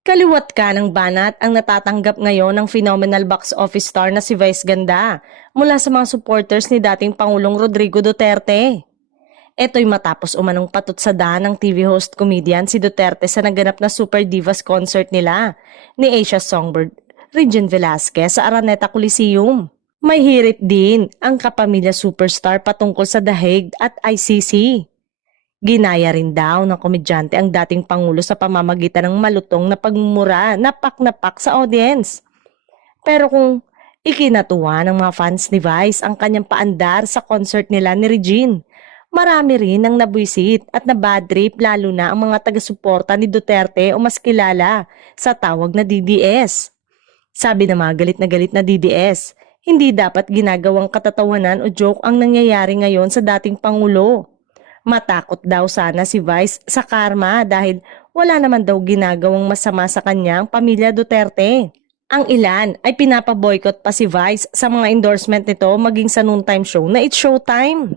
Kaliwat ka ng banat ang natatanggap ngayon ng phenomenal box office star na si Vice Ganda mula sa mga supporters ni dating Pangulong Rodrigo Duterte. Ito'y matapos umanong patutsadahan ng TV host comedian si Duterte sa naganap na Super Divas concert nila ni Asia Songbird Regine Velasquez sa Araneta Coliseum. May hirit din ang kapamilya superstar patungkol sa The Hague at ICC. Ginaya rin daw ng komedyante ang dating Pangulo sa pamamagitan ng malutong na pagmumura na pak sa audience. Pero kung ikinatuwa ng mga fans ni Vice ang kanyang paandar sa concert nila ni Regine, marami rin ang nabwisit at nabadtrip lalo na ang mga taga-suporta ni Duterte o mas kilala sa tawag na DDS. Sabi ng mga galit na DDS, hindi dapat ginagawang katatawanan o joke ang nangyayari ngayon sa dating Pangulo. Matakot daw sana si Vice sa karma dahil wala naman daw ginagawang masama sa kanya ang pamilya Duterte. Ang ilan ay pinapaboycott pa si Vice sa mga endorsement nito maging sa noontime show na It's Showtime.